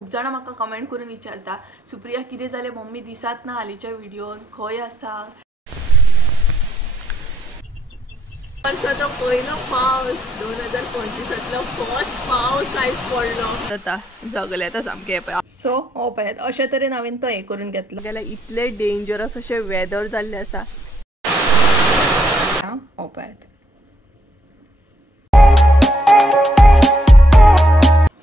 खूप जाणां म्हाका कमेंट करून विचारता सुप्रिया कितें जालें मम्मी दिसात ना हालींच्या व्हिडिओन खंय आसा। वर्साचो पयलो पावस 2025तलो फर्स्ट पावस आयज पडलो आता जगले आतां सामके पळय। सो हो पळयात अशे तरेन हांवें तो हे करून घेतलो गेल्यार इतले डेंजरस अशे वेदर जाल्ले आसा। हो पळयात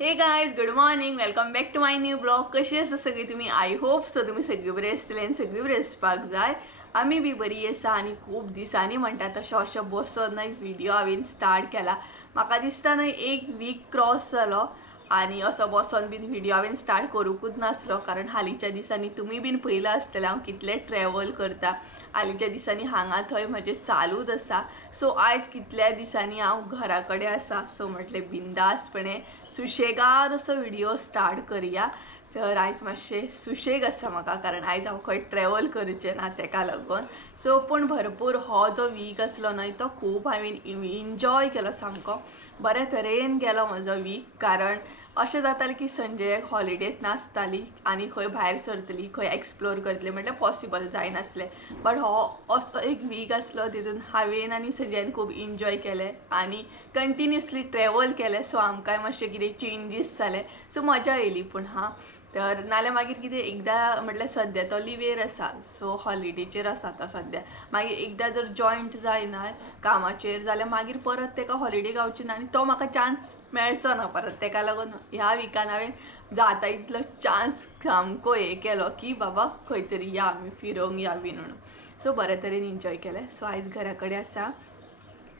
hey guys good morning welcome back to my new blog. कशी आसा सगळी तुम्ही? आई होप सो तुम्ही सगळी बरी आसतली आनी सगळी बरी आसपाक जाय। आमी बी बरी आसा आनी खूब दिसांनी म्हणटा तशें अशें बसून न्हय व्हिडिओ हांवें स्टार्ट केला। म्हाका दिसता न्हय एक वीक क्रॉस जालो आनी असो बसून बीन व्हिडिओ हांवें स्टार्ट करूंकूच नासलो, कारण हालींच्या दिसांनी तुमी बीन पळयलां आसतलें हांव कितले ट्रॅवल करता। हालींच्या दिसांनी हांगा थंय म्हजें चालूच आसा। सो आयज कितल्या दिसांनी हांव घरा कडेन आसा, सो म्हटलें बिंदासपणे सुशेगाद असो व्हिडिओ स्टार्ट करुया। तर आयज मातशें सुशेग आसा म्हाका, कारण आयज हांव खंय ट्रॅवल करचें ना तेका लागून। सो पूण भरपूर हो जो वीक आसलो न्हय तो खूब हांवें एन्जॉय केलो, सामको बरे तरेन गेलो म्हजो वीक। कारण अशें जातालें की संजय हॉलिडेत नासताली आनी खंय भायर सरतली खंय एक्सप्लोर करतली म्हटल्यार पॉसिबल जायनासलें। बट हो असो एक वीक आसलो तितून हांवें आनी संजयान खूब एन्जॉय केलें आनी कंटिन्युअसली ट्रॅवल केलें। सो आमकां मातशें कितें चेंजीस जाले, सो मजा येयली। पूण तर नाल्यार मागीर कितें एकदां म्हटल्यार सद्या तो लिवेर आसा, सो हॉलिडेचेर आसा तो सद्या। मागीर एकदां जर जॉयंट जायना कामाचेर जाल्यार मागीर परत तेका हॉलिडे गावची ना आनी तो म्हाका चान्स मेळचो ना परत। तेका लागून ह्या विकान हांवें जाता इतलो चान्स सामको हे केलो की बाबा खंय तरी या आमी फिरोंक या बीन म्हणून। सो बरे तरेन एन्जॉय केलें। सो आयज घरा कडेन आसा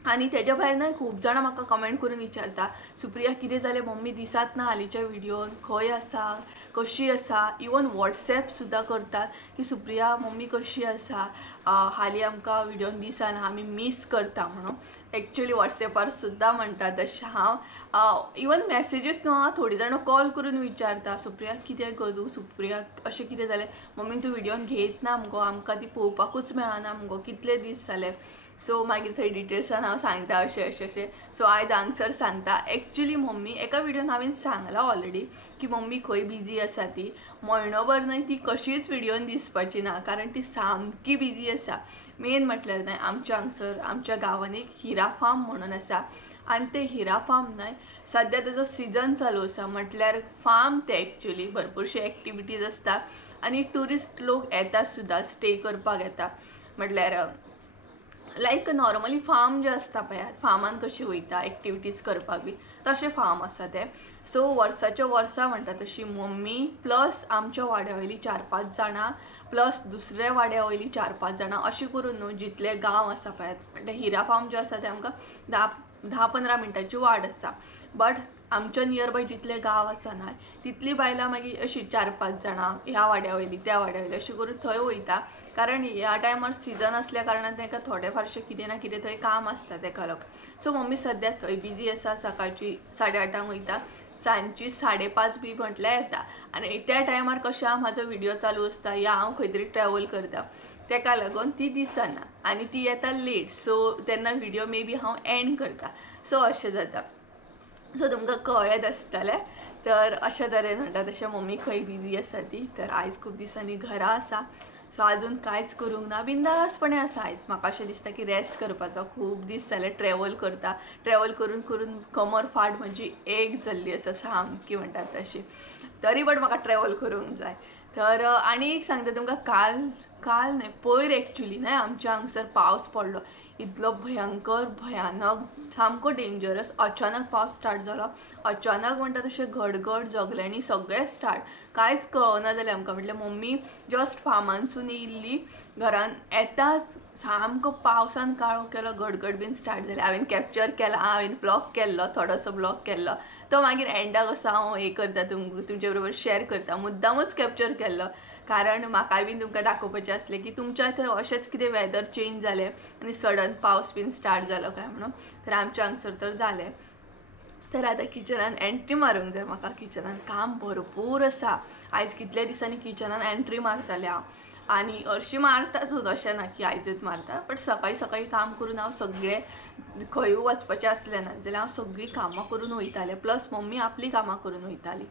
आनी तेज्या भायर न्हय खूब जाणां म्हाका कमेंट करून विचारता सुप्रिया कितें जालें मम्मी दिसात ना हालींच्या व्हिडिओन खंय आसा कशी आसा। इवन वॉट्सॅप सुद्दां करतात की सुप्रिया मम्मी कशी आसा, हालीं आमकां व्हिडिओन दिसना आमी मिस करता म्हणून। एक्चुअली वॉट्सॅपार सुद्दां म्हणटा तशें हांव इवन मॅसेजीच न्हू हांव थोडी जाणां कॉल करून विचारता सुप्रिया कितें गो तूं, सुप्रिया अशें कितें जालें मम्मी तूं व्हिडिओन घेयत ना मुगो, आमकां ती पळोवपाकूच मेळना मुगो, कितले दीस जाले। सो मागीर थंय डिटेल्सान हांव सांगता अशें। सो आयज आन्सर सांगता। एक्चुअली मम्मी एका व्हिडिओन हांवें सांगलां ऑलरेडी की मम्मी खंय बिजी आसा ती म्हयनोभर न्हय ती कशीच व्हिडिओन दिसपाची ना, कारण ती सामकी बिजी आसा। मेन म्हटल्यार न्हय आमच्या हांगसर आमच्या गांवान एक हिरा फार्म म्हणून आसा आनी ते हिरा फार्म न्हय सद्या तेजो सिजन चालू आसा। म्हटल्यार फार्म ते एक्चुअली भरपूरशे एक्टिविटीज आसता आनी ट्युरिस्ट लोक येता सुद्दां स्टे करपाक येता। म्हटल्यार लायक नॉर्मली फार्म जे आसता पळय फार्मान कशी वयता एक्टिविटीज करपाक बी तशें फार्म आसा ते। सो वर्साच्या वर्सा म्हणटा तशी मम्मी प्लस आमच्या वाड्या वयली 4-5 जाणां प्लस दुसऱ्या वाड्या वयली 4-5 जाणां अशें करून न्हू जितले गांव आसा पळय म्हणजे हिरा फार्म जो आसा ते आमकां 10-15 मिनटाची वाट आसा। बट आमच्या नियर बाय जितले गांव आसा ना तितली बायलां मागीर अशी 4-5 जाणां ह्या वाड्या वयली त्या वाड्या वयली अशें करून थंय वयता, कारण ह्या टायमार सिजन असल्या कारणान तांकां थोडे फारशे कितें ना कितें थंय काम आसता तेका लागून। सो मम्मी सद्या थंय बिजी आसा, सकाळची 8:30 वयता सांजची 5:30 बी म्हटल्यार येता आनी त्या टायमार कशें म्हाजो व्हिडिओ चालू आसता या हांव खंय तरी ट्रॅवल करता तेका लागून ती दिसना आनी ती येता लेट। सो तेन्ना व्हिडिओ मे बी हांव एंड करता। सो अशें जाता। सो तुमकां कळत आसतलें। तर अशा तरेन म्हणटा तशें मम्मी खंय बिजी आसा ती। तर आयज खूब दिसांनी घरा आसा, सो आजून कांयच करूंक ना, बिंदासपणे आसा आयज। म्हाका अशें दिसता की रेस्ट करपाचो, खूब दीस जाले ट्रॅवल करता, ट्रॅवल करून करून कमर फाट म्हजी एक जाल्ली आसा सामकी म्हणटा तशी। तरी पण म्हाका ट्रॅवल करूंक जाय। तर आनी एक सांगता तुमकां काल न्हय पयर एक्चुअली न्हय आमच्या हांगसर पावस पडलो इतलो भयंकर भयानक सामको डेंजरस। अचानक पावस स्टार्ट जालो, अचानक म्हणटा तशें घडघड जगल्यांनी सगळें स्टार्ट, कांयच कळना जालें आमकां। म्हटल्यार मम्मी जस्ट फार्मानसून येयल्ली घरान येताच सामको पावसान काळो केलो, घडघड बीन स्टार्ट जालें। हांवें कॅप्चर केला, हांवें ब्लॉग केल्लो, थोडोसो ब्लॉग केल्लो तो मागीर एंडाक असो हांव हे करता तुमचे बरोबर शेअर करता, मुद्दामूच कॅप्चर केल्लो कारण म्हाकाय बीन तुमकां दाखोवपाचें आसलें की तुमच्या थंय अशेंच कितें वेदर चेंज जालें आनी सडन पावस बीन स्टार्ट जालो काय म्हणून। तर आमच्या हांगसर तर जालें। तर आतां किचनान एंट्री मारूंक जाय म्हाका, किचनान काम भरपूर आसा। आयज कितल्या दिसांनी किचनान एंट्री मारतालें हांव आनी हरशीं मारतातूच अशें ना की आयजूच मारता, बट सकाळी काम करून हांव सगळें खंय वचपाचें आसलें ना जाल्यार हांव सगळीं कामां करून वयतालें, प्लस मम्मी आपली कामां करून वयताली।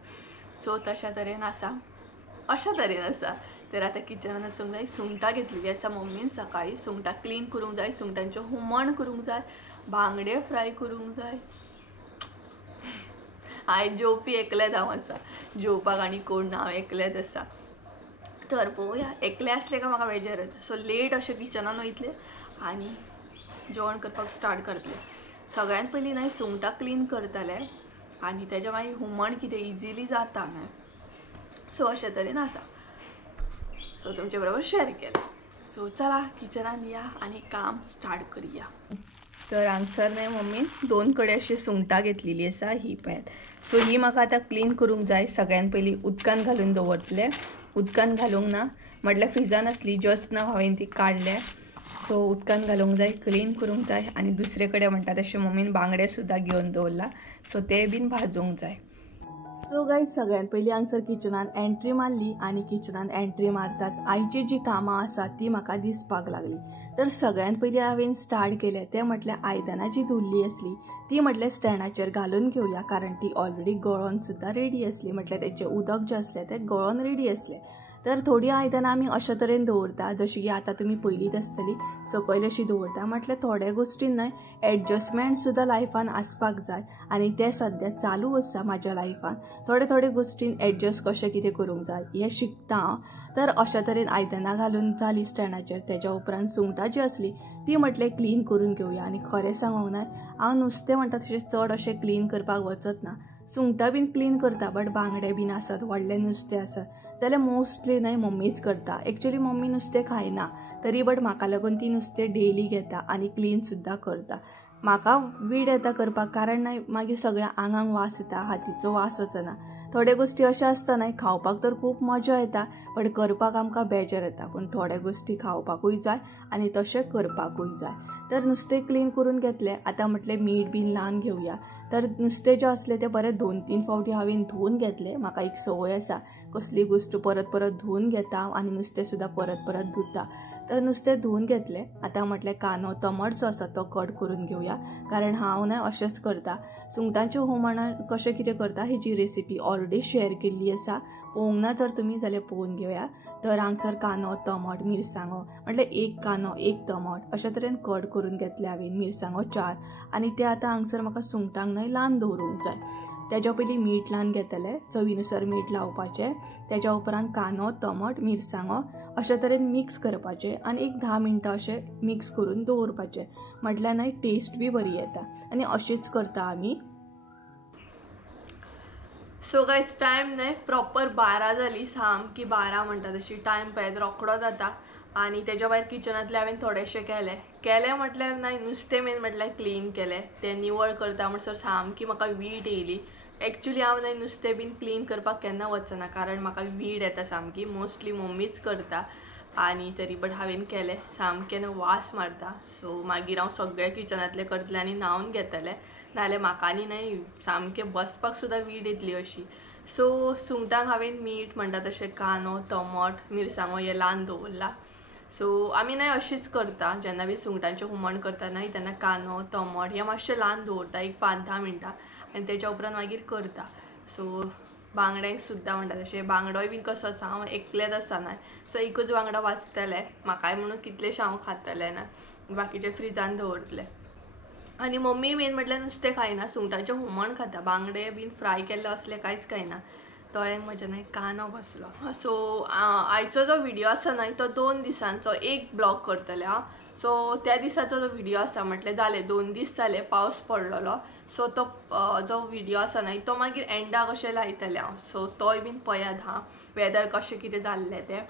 सो तशा तरेन आसा, अशा तरेन आसा. तर आता किचनान वचूंक जाय. सुंगटां घेतलेली आसा मम्मीन सकाळी. सुंगटां क्लीन करूंक जाय, सुंगटांचें हुमण करूंक जाय, बांगडे फ्राय करूंक जाय. आयज जेवपी एकलेच हांव आसा, जेवपाक आनी कोण ना, हांव एकलेच आसा. तर पळोवया, एकले असले का म्हाका बेजार येता. सो लेट अशें किचनान वयतले आनी जेवण करपाक स्टार्ट करतले. सगळ्यात पयलीं न्हय सुंगटां क्लीन करतले आनी तेच्या मागीर हुमण कितें इजिली जाता न्हय. सो अशे तरेन आसा. सो तुमचे बरोबर शेअर केलें. सो चला किचनान या आनी काम स्टार्ट करूया. तर हांगसर न्हय मम्मीन 2 कडे अशी सुंगटां घेतलेली आसा. ही पळयात. सो ही म्हाका आतां क्लीन करूंक जाय. सगळ्यात पयलीं उदकान घालून दवरतले. उदकान घालूंक ना म्हटल्यार फ्रिजान आसली, जस्ट नाव हांवें ती काडले. सो उदकान घालूंक जाय, क्लीन करूंक जाय. आनी दुसरे कडेन म्हणटा तशें मम्मीन बांगडे सुद्दां घेवन दवरला. सो ते बीन भाजूंक जाय. सो गायज सगळ्यात पयलीं हांगसर किचनान एंट्री मारली आनी किचनान एंट्री मारताच आयची जी कामां आसा ती म्हाका दिसपाक लागली. तर सगळ्यात पयलीं हांवें स्टार्ट केलें तें म्हटल्यार आयदनां जी धुल्ली आसली ती म्हटल्यार स्टँडाचेर घालून घेवया, कारण ती ऑलरेडी गळोन सुद्दां रेडी आसली. म्हटल्यार तेचें उदक जें आसलें तें गळोन रेडी आसलें. तर थोडी आयदनां आमी अशे तरेन दवरता, जशी की आतां तुमी पयलींच आसतली सकयल अशी दवरता. म्हटल्यार थोड्या गोश्टीन न्हय एडजस्टमेंट सुद्दां लायफान आसपाक जाय आनी तें सद्या चालू आसा म्हाज्या लायफान. थोड्या गोश्टीन एडजस्ट कशें कितें करूंक जाय हें शिकता हांव. तर अशा तरेन आयदनां घालून जाली स्टँडाचेर. तेच्या उपरांत सुंगटां जी आसली ती म्हटल्यार क्लीन करून घेवया. आनी खरें सांगूंक न्हय हांव नुस्तें म्हणटा तशें चड अशें क्लीन करपाक वचत ना. सुंगटां बीन क्लीन करता, बट बांगडे बीन आसत, व्हडलें नुस्तें आसत जाल्यार मोस्टली न्हय मम्मीच करता. एक्चुअली मम्मी नुस्तें खायना तरी बट म्हाका लागून ती नुस्तें डेली घेता आनी क्लीन सुद्दां करता. म्हाका वीड येता करपाक, कारण न्हय मागीर सगळ्या आंगांक वास येता, हातीचो वास वचना. थोड्या गोश्टी अशा आसता न्हय खावपाक तर खूब मजा येता बट करपाक आमकां बेजार येता. पूण थोड्या गोश्टी खावपाकूय जाय आनी तशें करपाकूय जाय. तर नुस्तें क्लीन करून घेतलें. आतां म्हटलें मीठ बीन लावन घेवया. तर नुस्तें जें आसलें तें बरें 2-3 फावटी हांवें धुवन घेतलें. म्हाका एक संवय आसा, कसली गोश्ट परत धुवन घेता आनी नुस्तें सुद्दां परत धुता. तर नुस्तें धुवन घेतलें. आतां म्हटलें कांदो टमाट जो आसा तो कट करून घेवया, कारण हांव न्हय अशेंच करता. सुंगटांच्या हुमणान कशें कितें करता हेची रेसिपी ऑलरेडी शेअर केल्ली आसा. पळोवंक ना जर तुमी जाल्यार पळोवन घेवया. तर हांगसर कांदो टमाट मिरसांगो म्हटल्यार 1 कांदो 1 टमाट अशा तरेन कट करून घेतले हांवें. मिरसांगो 4 आनी ते आतां हांगसर म्हाका सुंगटांक न्हय लावन दवरूंक जाय. तेच्या पयलीं मीठ लावन घेतलें, चवीनुसार मीठ लावपाचें. तेच्या उपरांत कांदो टमाट मिरसांगो अशा तरेन मिक्स करपाचें आनी एक 10 मिनटां अशें मिक्स करून दवरपाचें. म्हटल्यार न्हय टेस्ट बी बरी येता आनी अशीच करता आमी. सो गायज टायम न्हय प्रॉपर 12 जाली, सामकी 12 म्हणटा तशी. टायम पळयत रोखडो जाता. आनी तेच्या भायर किचनांतलें हांवें थोडेशें केलें म्हटल्यार न्हय नुस्तें मेन म्हटल्यार क्लीन केलें. तें निवळ करता म्हणसर सामकी म्हाका वीट येयली. एक्चुअली हांव न्हय नुस्तें बीन क्लीन करपाक केन्ना वचना, कारण म्हाका वीट येता सामकी. मोस्टली मम्मीच करता आनी तरी बट हांवें केलें. सामकें न्हय वास मारता. सो मागीर हांव सगळें किचनांतलें करतलें आनी न्हांवन घेतलें, नाल्यार म्हाका आनी न्हय सामकें बसपाक सुद्दां वीट येतली अशी. सो सुंगटांक हांवें मीठ म्हणटा तशें कांदो टमाट मिरसांगो हें लावन दवरला. सो आमी न्हय अशीच करता, जेन्ना बी सुंगटांचें हुमण करता न्हय तेन्ना कांदो टमाट हें मातशें लावन दवरता एक 5-10 मिनटां आनी तेच्या उपरांत मागीर करता. सो बांगड्यांक सुद्दां म्हणटा तशें बांगडोय बीन कसो आसा, हांव एकलेंच आसा न्हय. सो एकूच बांगडो वाचतलें म्हाकाय म्हणून कितलेशें हांव खातलें ना, बाकीचें फ्रिजान दवरतलें. आनी मम्मी मेन म्हटल्यार नुस्तें खायना, सुंगटांचें हुमण खाता. बांगडे बीन फ्राय केल्ले असलें कांयच खायना. दोळ्यांक म्हज्या न्हय कानो बसलो. सो आयचो जो व्हिडिओ आसा न्हय तो 2 दिसांचो एक ब्लॉग करतलें हांव. सो त्या दिसाचो जो व्हिडिओ आसा म्हटल्यार जाले 2 दीस जाले पावस पडलेलो. सो तो जो व्हिडिओ आसा न्हय तो मागीर एंडाक अशें लायतलें हांव. सो तोय बीन पळयात हां वेदर कशें कितें जाल्लें तें.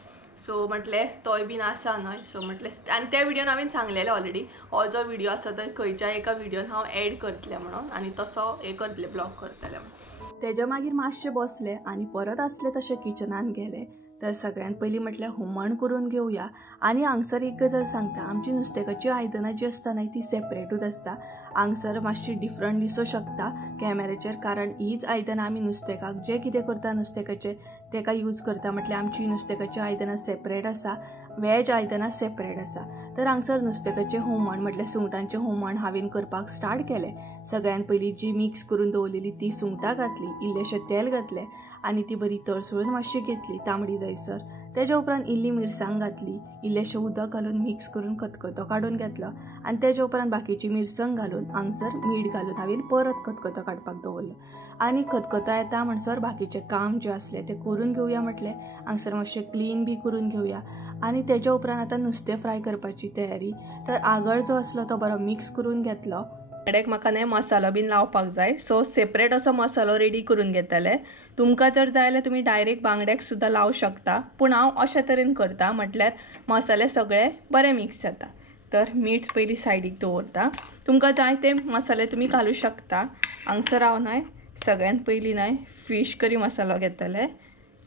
सो म्हटलें तोय बीन आसा न्हय. सो म्हटलें आनी त्या व्हिडिओन हांवें सांगलेलें ऑलरेडी हो जो व्हिडिओ आसा तो खंयच्या एका व्हिडिओन हांव एड करतलें म्हणून, आनी तसो हें करतलें ब्लॉग करतलें म्हणून. तेच्या मागीर मातशें बसलें आनी परत आसलें तशें किचनान गेलें. तर सगळ्यात पयलीं म्हटल्यार हुमण करून घेवया. आनी हांगसर एक गजाल सांगता, आमची नुस्तेकाची आयदनां जी आसता न्हय ती सेपरेटूच आसता. हांगसर मातशी डिफरंट दिसूंक शकता कॅमेराचेर, कारण हीच आयदनां आमी नुस्तेकाक जें कितें करता नुस्तेकाचें तेका यूज करता. म्हटल्यार आमची नुस्तेकाची आयदनां सेपरेट आसा, वेज आयदनां सेपरेट आसा. तर हांगसर नुस्तेकाचें हुमण म्हटल्यार सुंगटांचें हुमण हांवें करपाक स्टार्ट केलें. सगळ्यान पयलीं जी मिक्स करून दवरलेली ती सुंगटां घातली, इल्लेशें तेल घातलें आनी ती बरी तळसळून मातशी घेतली तांबडी जायसर. तेज्या उपरांत इल्ली मिरसांग घातली, इल्लेशें उदक घालून मिक्स करून खतखतो काडून घेतलो आनी तेज्या उपरांत बाकीची मिरसांग घालून हांगसर मीठ घालून हांवें परत खतखतो काडपाक दवरलो. आनी खतखतो येता म्हणसर बाकीचें काम जें आसलें तें करून घेवया म्हटलें. हांगसर मातशें क्लीन बी करून घेवया आनी तेज्या उपरांत आतां नुस्तें फ्राय करपाची तयारी. तर आगळ जो आसलो तो बरो मिक्स करून घेतलो. बांगड्याक म्हाका न्हय मसालो बीन लावपाक जाय, सो सेपरेट असो मसालो रेडी करून घेतले. तुमकां जर जाय जाल्यार तुमी डायरेक्ट बांगड्याक सुद्दां लावं शकता, पूण हांव अशे तरेन करता म्हटल्यार मसाले सगळे बरे मिक्स जाता. तर मीठ पयलीं सायडीक दवरता. तुमकां जाय ते मसाले तुमी घालूं शकता. हांगसर हांव न्हय सगळ्यान पयलीं न्हय फीश करी मसालो घेतले.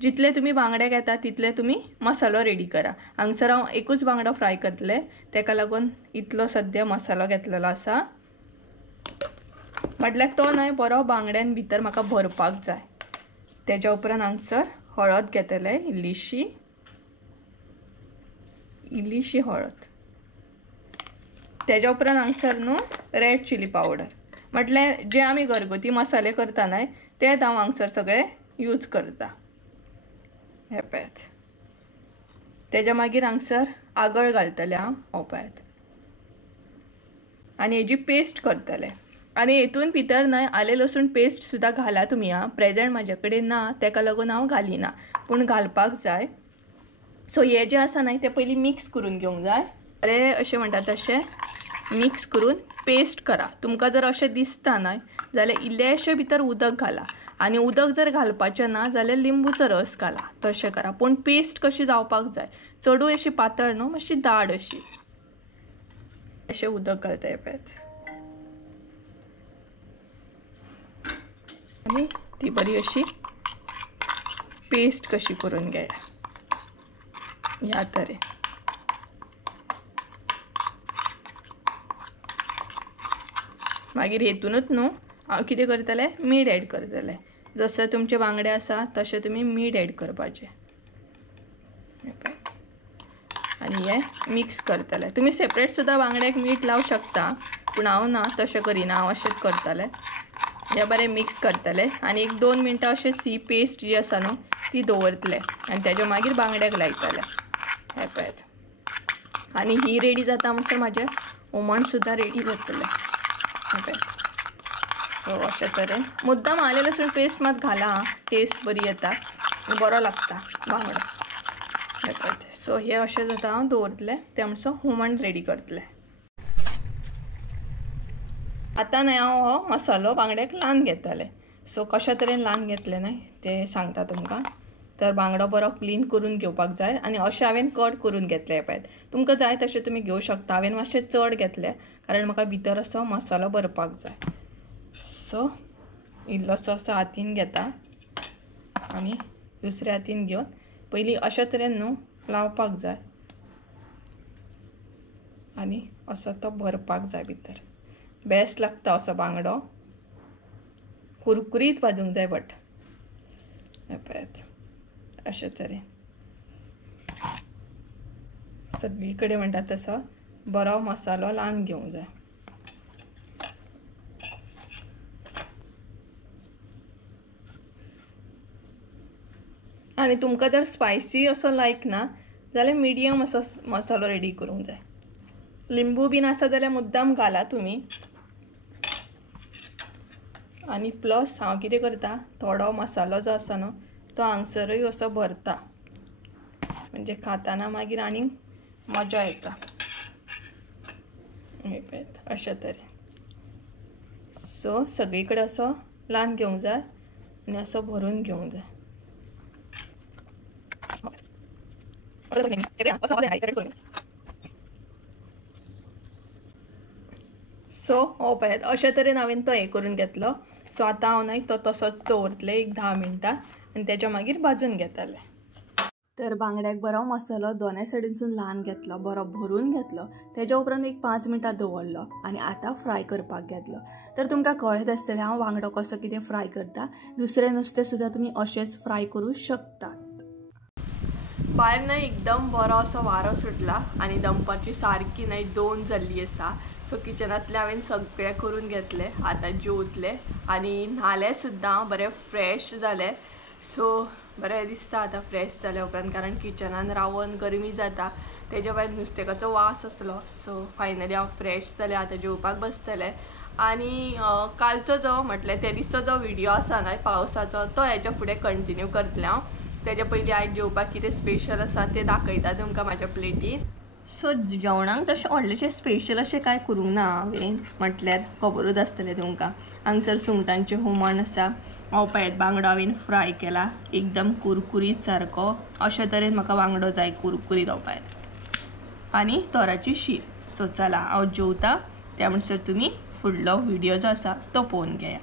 जितले तुमी बांगडे घेता तितले तुमी मसालो रेडी करा. हांगसर हांव एकूच बांगडो फ्राय करतले, तेका लागून इतलो सद्या मसालो घेतलेलो आसा. म्हटल्यार तो न्हय बरो बांगड्यान भितर म्हाका भरपाक जाय. तेज्या उपरांत हांगसर हळद घेतले, इल्लीशी हळद. तेज्या उपरांत हांगसर न्हू रेड चिली पावडर. म्हटल्यार जे आमी घरगुती मसाले करता न्हय तेच हांव हांगसर सगळे यूज करता. हे पळयात. तेज्या मागीर हांगसर आगळ घालतले हांव पळयात आनी हेजी पेस्ट करतले. आनी हेतून भितर न्हय आले लसूण पेस्ट सुद्दां घाला तुमी. प्रेझेंट म्हाजे कडेन ना तेका लागून हांव घालिना, पूण घालपाक जाय. सो हे जे आसा न्हय ते पयलीं मिक्स करून घेवंक जाय. बरें अशें म्हणटा तशें मिक्स करून पेस्ट करा. तुमकां जर अशें दिसता न्हय जाल्यार इल्लेशें भितर उदक घाला आनी उदक जर घालपाचें ना जाल्यार लिंबूचो रस घाला. तशें करा, पूण पेस्ट कशी जावपाक जाय, चडूय अशी पातळ न्हू, मातशी दाट अशी. अशें उदक घालता हे पळयात आनी ती बरी अशी पेस्ट कशी करून घेया ह्या तरेन. मागीर हेतूनच न्हू हांव कितें करतलें, मीठ एड करतलें. जसं तुमचे बांगडे आसा तशें तुमी मीठ एड करपाचें आनी हें मिक्स करतलें. तुमी सेपरेट सुद्दां बांगड्याक मीठ लावं शकता, पूण हांव ना तशें करिना, हांव अशेंच करतलें. हें बरें मिक्स करतलें आनी 1-2 मिनटां अशें सी पेस्ट जी आसा न्हू ती दवरतलें आनी तेज्या मागीर बांगड्याक लायतलें. हें पळयात. आनी ही रेडी जाता म्हणसर म्हाजें हुमण सुद्दां रेडी जातलें. सो अशे तरेन मुद्दाम आले लसूण पेस्ट मात घाला, टेस्ट बरी येता आनी बरो लागता बांगडो. सो हे अशें जाता हांव दवरतलें. ते म्हणसर हुमण रेडी करतलें. आतां न्हय हांव हो मसालो बांगड्याक लावन घेतलें. सो कशा तरेन लावन घेतलें न्हय तें सांगता तुमकां. तर बांगडो बरो क्लीन करून घेवपाक जाय आनी अशें हांवें कट करून घेतलें. हे पळयात, तुमकां जाय तशें तुमी घेवं शकता. हांवें मातशें चड घेतलें कारण म्हाका भितर असो मसालो भरपाक जाय. सो इल्लोसो असो हातीन घेता आनी दुसऱ्या हातीन घेवन पयलीं अशे तरेन न्हू लावपाक जाय आनी असो तो भरपाक जाय भितर. बेस्ट लागता असो बांगडो, कुरकुरीत भाजूंक जाय. बट हे पळयात अशे तरेन सगळी कडेन म्हणटा तसो बरो मसालो लावन घेवंक जाय. आनी तुमकां जर स्पायसी असो लायक ना जाल्यार मिडियम असो मसालो रेडी करूंक जाय. लिंबू बीन आसा जाल्यार मुद्दाम घाला तुमी. आनी प्लस हांव कितें करता, थोडो मसालो जो आसा न्हू तो हांगसरूय असो भरता, म्हणजे खाताना मागीर आनीक मजा येता. अशे तरेन सो सगळी कडेन असो लावन घेवंक जाय आनी असो भरून घेवंक जाय. सो हो पळयात अशे तरेन हांवें तो हें करून घेतलो. सो आतां हांव न्हय तो तसोच दवरतलें 1-10 मिनटां आनी तेच्या मागीर भाजून घेतलें. तर बांगड्याक बरो मसालो दोनूय सायडीनसून ल्हान घेतलो, बरो भरून घेतलो, तेज्या उपरांत एक 5 मिनटां दवरलो आनी आतां फ्राय करपाक घेतलो। तर तुमकां कळत आसतलें हांव बांगडो कसो कितें फ्राय करता। दुसरें नुस्तें सुद्दां तुमी अशेंच फ्राय करूं शकतात। भायर न्हय एकदम बरो असो वारो सुटला आनी दनपारची सारकी न्हय 2 जाल्ली आसा। सो किचनांतले हांवें सगळें करून घेतले, आतां जेवतले आनी न्हाले सुद्दां, बरें फ्रेश जाले। सो बरें दिसता आतां फ्रेश जाल्या उपरांत, कारण किचनान रावन गरमी जाता, तेज्या भायर नुस्तेकाचो वास आसलो। सो फायनली हांव फ्रेश जालें, आतां जेवपाक बसतलें। आनी कालचो जो म्हटल्यार ते दिसचो जो व्हिडिओ आसा न्हय पावसाचो, तो हेच्या फुडें कंटिन्यू करतलें हांव। तेज्या पयलीं आयज जेवपाक कितें स्पेशल आसा तें दाखयता तुमकां म्हाज्या प्लेटीन। सो जेवणाक तशें व्हडलेशें स्पेशल अशें कांय करूंक ना हांवें, म्हटल्यार खबरूच आसतलें तुमकां। हांगसर सुंगटांचें हुमण आसा, हो पळयात बांगडो हांवें फ्राय केला एकदम कुरकुरीत सारको। अशे तरेन म्हाका बांगडो जाय कुरकुरीत, हो पळयात। आनी तोराची शीर। सो चला हांव जेवता, त्या म्हणसर तुमी फुडलो व्हिडिओ जो आसा तो पळोवन घेया।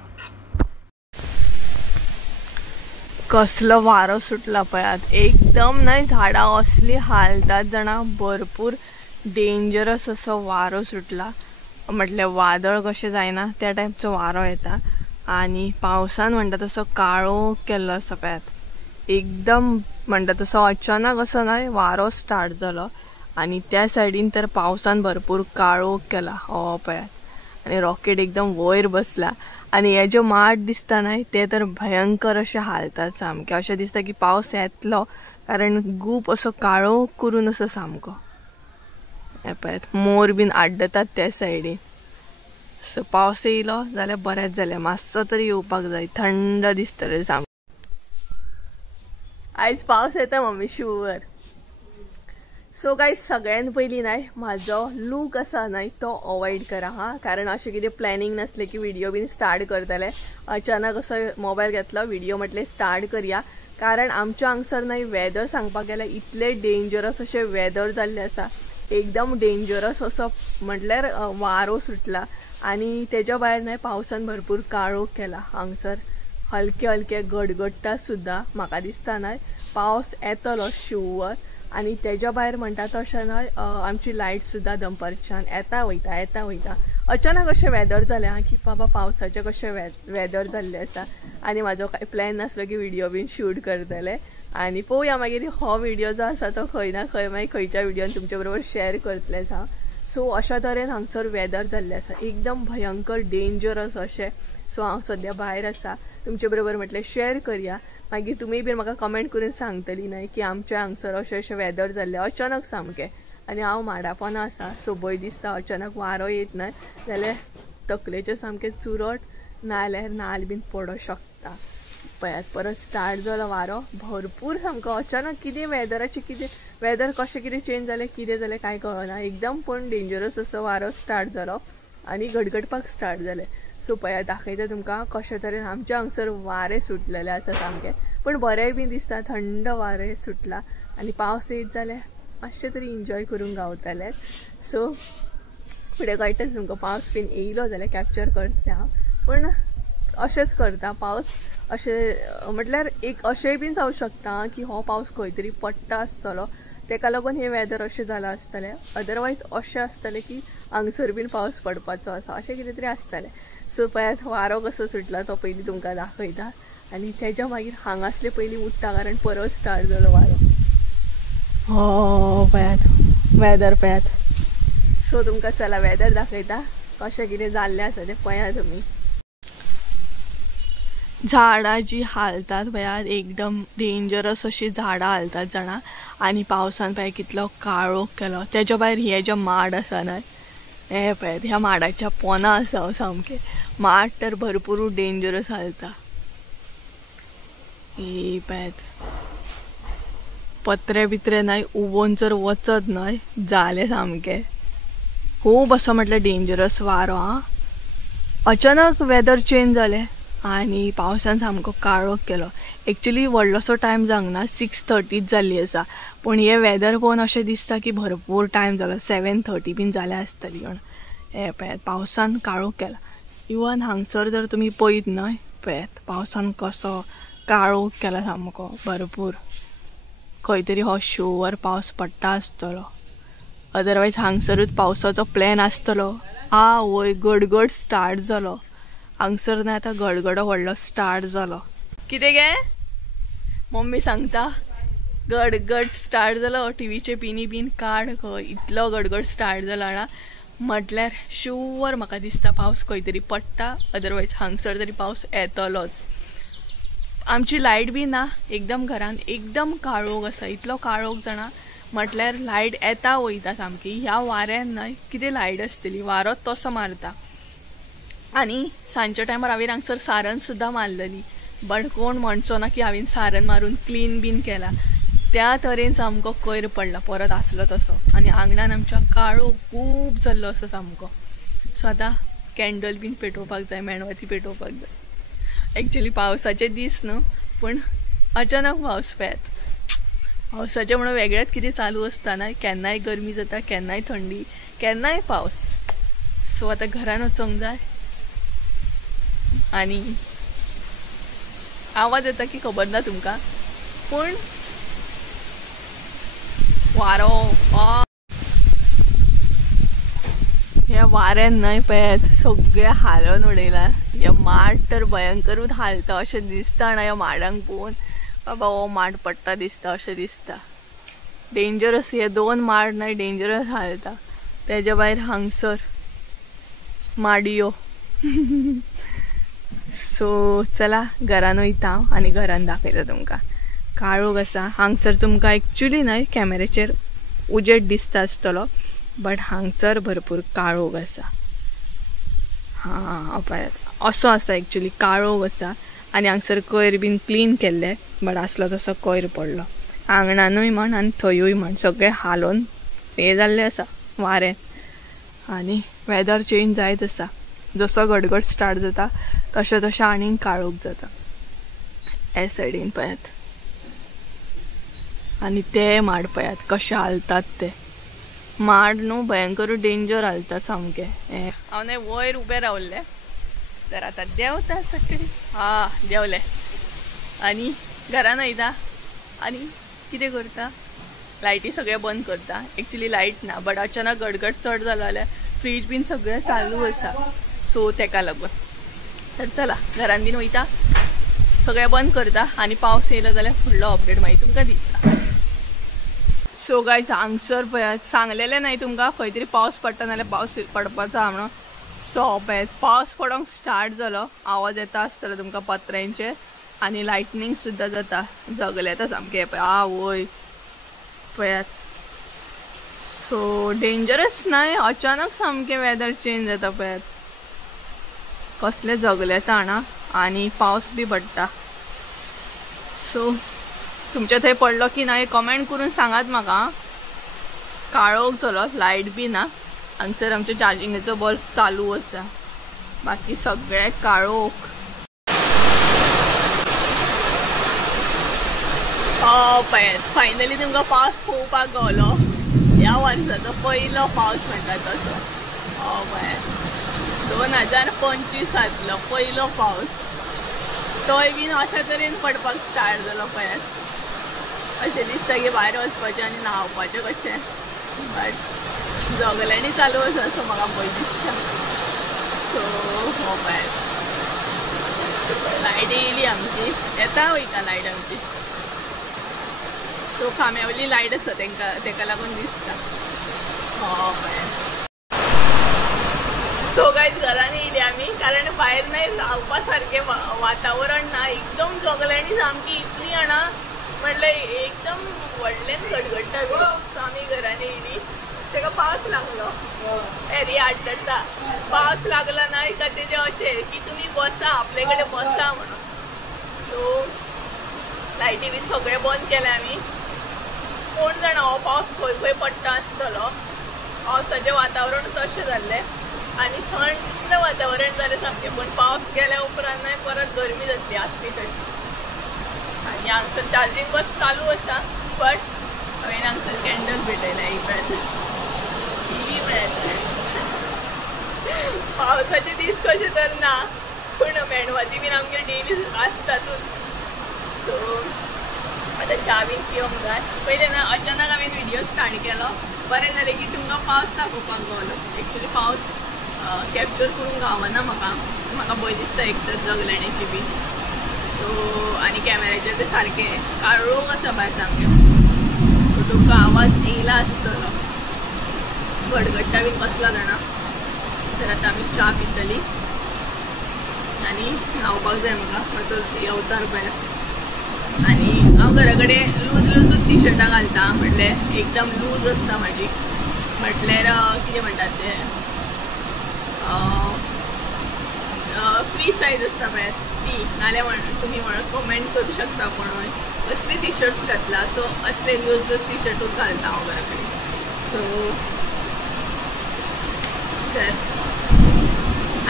कसलो वारो सुटला पळयात, एकदम न्हय झाडां असली हालतात जाणा, भरपूर डेंजरस असो वारो सुटला। म्हटल्यार वादळ कशें जायना त्या टायपचो वारो येता आनी पावसान म्हणटा तसो काळोख केल्लो आसा पळयात। एकदम म्हणटा तसो अचानक असो न्हय वारो स्टार्ट जालो आनी त्या सायडीन तर पावसान भरपूर काळोख केला, हो पळयात। आनी रॉकेट एकदम वयर बसला आनी हे जे माड दिसता न्हय ते तर भयंकर अशे हालतात सामके। अशें दिसता की पावस येतलो, कारण खूब असो काळोख करून असो सामको। हे पळयात मोर बीन आड्डतात त्या सायडीन। सो पावस येयलो जाल्यार बरेंच जालें, मातसो तरी येवपाक जाय, थंड दिसतलें सामकें। आयज पावस येता मम्मी शुअर। सो गायज सगळ्यान पयलीं न्हय म्हाजो लूक आसा न्हय तो अवॉइड करा हां, कारण अशें कितें प्लॅनिंग नासलें की व्हिडिओ बीन स्टार्ट करतले, अचानक असो मोबायल घेतलो, व्हिडिओ म्हटलें स्टार्ट करया। कारण आमच्या हांगसर न्हय वेदर सांगपाक गेल्यार इतलें डेंजरस अशें वेदर जाल्लें आसा, एकदम डेंजरस असो म्हटल्यार वारो सुटला आनी तेज्या भायर न्हय पावसान भरपूर काळोख केला। हांगसर हलके हलके गडगडटा सुद्दां, म्हाका दिसता न्हय पावस येतलो शुअर। आनी तेज्या भायर म्हणटा तशें न्हय आमची लायट सुद्दां दनपारच्यान येता वयता। अचानक अशें वेदर जालें हां की बाबा पावसाचें कशें वेदर जाल्लें आसा आनी म्हाजो कांय प्लॅन नासलो की व्हिडिओ बीन शूट करतलें। आनी पळोवया मागीर हो व्हिडिओ जो आसा तो खंय ना खंय मागीर खंयच्या व्हिडिओन तुमचे बरोबर शेअर करतलेंच हांव। सो अशा तरेन हांगसर वेदर जाल्लें आसा, एकदम भयंकर डेंजरस अशें। सो हांव सद्या भायर आसा, तुमचे बरोबर म्हटलें शेअर करया, मागीर तुमी बीन म्हाका कमेंट करून सांगतली न्हय की आमच्या हांगसर अशें वेदर जाल्लें अचानक सामकें। आनी हांव माडापोना आसा, सो भंय दिसता अचानक वारो येत न्हय जाल्यार तकलेचें सामकें चुरट नाल्यार नाल बीन पडों शकता। पळयात परत स्टार्ट जालो वारो, भरपूर सामको अचानक कितें वेदराचें कितें वेदर कशें कितें चेंज जालें कितें जालें कांय कळना, एकदम पण डेंजरस असो वारो स्टार्ट जालो आनी गडगडपाक स्टार्ट जालें। सो पळयात दाखयता तुमकां कशे तरेन आमच्या हांगसर वारें सुटलेलें आसा सामकें, पण बरें बीन दिसता, थंड वारें सुटला आनी पावस येत जाल्यार मातशें तरी एन्जॉय करूंक गावतलें। सो फुडें कळटाच तुमकां पावस बीन येयलो जाल्यार कॅप्चर करतलें हांव, पण अशेंच करता पावस अशें म्हटल्यार एक अशेंय बीन जावं शकता की हो पावस खंय तरी पडटा आसतलो, तेका लागून हे वेदर अशें जालां आसतलें। अदरवायज अशें आसतलें की हांगसर बीन पावस पडपाचो आसा, अशें कितें तरी आसतलें। सो पळयात वारो कसो सुटला तो पयलीं तुमकां दाखयता आनी तेज्या मागीर हांगासले पयलीं उठता, कारण परत स्टार्ट जालो वारो। हो पळयात वेदर पळयात। सो तुमकां चला वेदर दाखयता कशें कितें जाल्लें आसा तें पळया तुमी। झाडां जी हालतात पळयात, एकदम डेंजरस अशी झाडां हालतात जाणा, आनी पावसान पळय कितलो काळोख केलो। तेज्या भायर हे जे माड आसा न्हय हे पळयात, ह्या माडाच्या पोना आसा सामके, माड तर भरपूर डेंजरस हालता। हे पळयात पत्रे बित्रे न्हय उबोन जर वचत न्हय जालें सामकें, खूब असो म्हटल्यार डेंजरस वारो हां। अचानक वेदर चेंज जालें आनी पावसान सामको काळोख केलो। एक्चुअली व्हडलोसो टायम जावंक ना, 6:30 जाल्ली आसा, पण हे वेदर पळोवन अशें दिसता की भरपूर टायम जालो, 7:30 बीन जाल्या आसतली म्हण। हे पळयात पावसान काळोख केला, इवन हांगसर जर तुमी पळयत न्हय पळयात पावसान कसो काळोख केला सामको भरपूर। खंय तरी हो शुअर पावस पडटा आसतलो, अदरवायज हांगसरूच पावसाचो प्लॅन आसतलो. वय गडगड स्टार्ट जालो हांगसर ना, आतां गडगडो व्हडलो स्टार्ट जालो. कितें गे मम्मी सांगता गडगड स्टार्ट जालो, टीव्हीचे पिनी बीन काड खंय, इतलो गडगड स्टार्ट जाला ना. म्हटल्यार शुअर म्हाका दिसता पावस खंय तरी पडटा, अदरवायज हांगसर तरी पावस येतलोच. आमची लायट बी ना, एकदम घरान एकदम काळोख आसा, इतलो काळोख जाणा. म्हटल्यार लायट येता वयता सामकी. ह्या वाऱ्यान न्हय कितें लायट आसतली, वारो तसो मारता. आनी सांजच्या टायमार हांवें हांगसर सारन सुद्दां मारलेली, बट कोण म्हणचो ना की हांवें सारन मारून क्लीन बीन केला. त्या तरेन सामको कोयर पडला, परत आसलो तसो. आनी आंगणान आमच्या काळोख खूब जाल्लो असो सामको. सो आतां कॅन्डल बीन पेटोवपाक जाय, मेणवाती पेटोवपाक जाय. एक्चुअली पावसाचे दीस न्हू, पण अचानक पावस पळयात. पावसाचें म्हणून वेगळेंच कितें चालू आसतना, केन्नाय गरमी जाता, केन्नाय थंडी, केन्नाय पावस. सो आतां घरान वचोंक जाय. आनी आवाज येता की खबर ना तुमकां, पूण वारो ह्या वाऱ्यान न्हय पळयात सगळें हालोवन उडयला. हे माड तर भयंकरूच हालता अशें दिसता ना, ह्या माडांक पळोवन बाबा हो माड पडटा दिसता अशें दिसता. डेंजरस हे 2 माड न्हय, डेंजरस हालता. तेज्या भायर हांगसर माडयो. सो चला घरान वयता हांव आनी घरान दाखयता तुमकां. काळोख आसा हांगसर, तुमकां एक्चुली न्हय कॅमेऱ्याचेर उजेड दिसता आसतलो, बट हांगसर भरपूर काळोख आसा. पळयात असो आसा एक्चुली, काळोख आसा. आनी हांगसर कोयर बीन क्लीन केल्ले, बट आसलो तसो कोयर पडलो. आंगणानूय म्हण आनी थंयूय म्हण सगळें हालोवन हे जाल्लें आसा वारें. आनी वेदर चेंज जायत आसा, जसो गडगड स्टार्ट जाता तशें तशें आनीक काळोख जाता. हे सायडीन पळयात. आनी ते माड पळयात कशे हालतात ते माड न्हू, भयंकर डेंजर हालतात सामके. हांव न्हय वयर उबें रावल्लें, तर आतां देंवता सकरी. देंवलें. आनी घरान वयता आनी कितें करता, लायटी सगळें बंद करता. एक्चुली लायट ना, बट अचानक गडगड चड जालो जाल्यार फ्रीज बीन सगळें चालू आसा, सो तेका लागून. तर चला घरान बीन वयता, सगळें बंद करता आनी पावस येयलो जाल्यार फुडलो अपडेट मागीर तुमकां दिता. सो गायज हांगसर पळयात सांगलेलें न्हय तुमकां खंय तरी पावस पडटा नाल्यार पावस पडपाचो आहा म्हणून. सो पळयात पावस पडोंक स्टार्ट जालो, आवाज येता आसतलो तुमकां पत्र्यांचे, आनी लायटनींग सुद्दां जाता, जगले येता सामकें पळय. वय पळयात. सो डेंजरस न्हय, अचानक सामकें वेदर चेंज जाता पळयात. कसले जगले येता ना, आनी पावस बी पडटा. सो तुमच्या थंय पडलो की ना कमेंट करून सांगात म्हाका. काळोख जालो, लायट बी ना. हांगसर आमचे चार्जिंगेचो बल्ब चालू आसा, बाकी सगळे काळोख. पळयात फायनली तुमकां पावस पळोवपाक गावलो. ह्या वर्साचो पयलो पावस म्हणटा तसो. पळयात 2025 पयलो पावस. तोय बीन अशा तरेन पडपाक स्टार्ट जालो पळयात. अशें दिसता की भायर वचपाचें आनी न्हांवपाचें कशें, बट जगल्यांनी चालू आसा असो म्हाका पळय दिसता. सो हो पळयात लायट येयली आमची, येता वयता लायट आमची. सो खांब्यावयली लायट आसा तेका लागून दिसता. पळयात. सो गायज घरान येयली आमी, कारण भायर न्हय रावपा सारकें वातावरण ना, एकदम जगल्यांनी सामकी इतली जाणा, म्हटल्यार एकदम व्हडल्यान गडगडटा. सो आमी घरान येयली, तेका पावस लागलो. एरी हाडटा पावस लागला ना का तेजें अशें की तुमी बसा, आपले कडेन बसा म्हणून. सो लायटी बीन सगळें बंद केलें आमी. कोण जाणा हो पावस खंय खंय पडटा आसतलो. पावसाचें वातावरण तशें जाल्लें आनी थंड वातावरण जालें सामकें, पण पावस गेल्या उपरांत न्हय परत गरमी जातली आसली तशी. आनी हांगसर चार्जिंग बस चालू आसा, बट हांवें हांगसर कॅन्डल पेटयला इव्हन. टीव्ही मेळटा. पावसाचे दीस कशे तर ना, पूण मेणवाती बीन आमगे डेली आसतातूच. सो आता च्या बीन पिवंक जाय. पहिले ना अचानक हांवें व्हिडिओ स्टार्ट केलो. बरें जालें की तुमकां पावस दाखोवपाक गावलो. एक्चुली पावस कॅप्चर करूंक गावना म्हाका भंय दिसता एक तर जगल्याण्याची बी. सो आनी कॅमेराचेर ते सारकें काळोख आसा भायर सामकें. सो तुमकां आवाज येयला आसतलो, गडगडटा बीन कसला जाणा. तर आतां आमी च्या पितली आनी न्हावपाक जाय म्हाका. मातसो येवतार भायर. आनी हांव घरा कडेन लूज टी शर्टां घालता. म्हटल्यार एकदम लूज आसता म्हाजी. म्हटल्यार कितें म्हणटात ते फ्री सायज आसता पळय ती. नाल्यार तुमी कमेंट करूं शकता कोणूय असले टी शर्ट्स घातला. सो असले लूज टी शर्टूच घालता हांव घरा कडेन. सो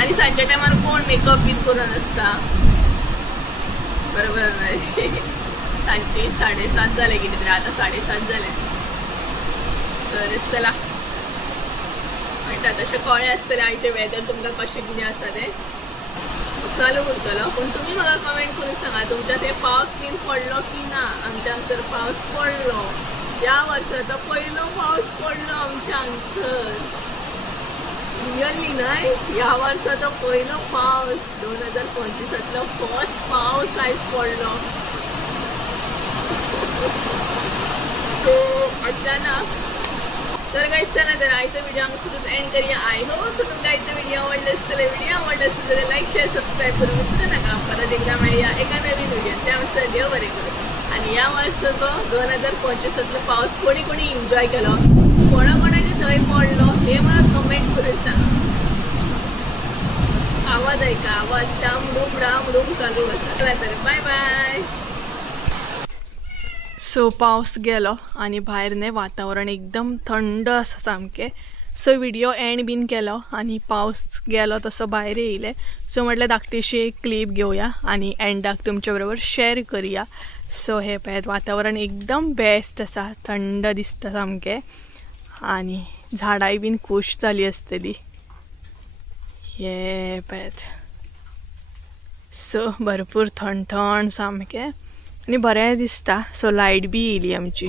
आनी सांजच्या टायमार कोण मेकअप बीन करून आसता बरोबर न्हय. सांजची 7:30 जाले कितें तरी. आतां 7:30 जाले. तर चला म्हणटा तशें कळ्ळें आसतलें आयचें वेदर तुमकां कशें कितें आसा तें चालू उरतलो. पूण तुमी म्हाका कमेंट करून सांगा तुमच्या थंय पावस बीन पडलो की ना. आमच्या हांगसर पावस पडलो. ह्या वर्साचो पयलो पावस पडलो आमच्या हांगसर. रियली न्हय. ह्या वर्साचो पयलो पावस 2025तलो फर्स्ट पावस आयज पडलो. सो अचानक. तर गाइस चला तर आयचो व्हिडिओ हांगासरूच एंड करूया. आय होप सो तुमकां आयचो व्हिडिओ आवडलो आसतलो. व्हिडिओ आवडलो आसतलो जाल्यार लायक शेअर सबस्क्राईब करूंक विसरू नाका. परत एकदा मेळया एका नवीन व्हिडिओन. त्या वर्साक देव बरें करूं. आनी ह्या वर्साचो 2025तलो पावस कोणी कोणी एन्जॉय केलो, कोणाकोणाचे थंय पडलो हे म्हाका कमेंट करून सांगा. आवाज ऐका, आवाज डाम डूम चालू आसा. चला तर बाय बाय. सो पावस गेलो आनी भायर न्हय वातावरण एकदम थंड आसा सामकें. सो व्हिडिओ एंड बीन केलो आनी पावस गेलो तसो भायर येयले. सो म्हटल्यार धाकटीशी एक क्लिप घेवया आनी एंडाक तुमच्या बरोबर शेअर करुया. सो हे पळयात वातावरण एकदम बेस्ट आसा. थंड दिसता सामकें आनी झाडांय बीन खूश जाली आसतली. हे पळयात. सो भरपूर थंड सामकें आनी बरें दिसता. सो लायट बी येयली आमची.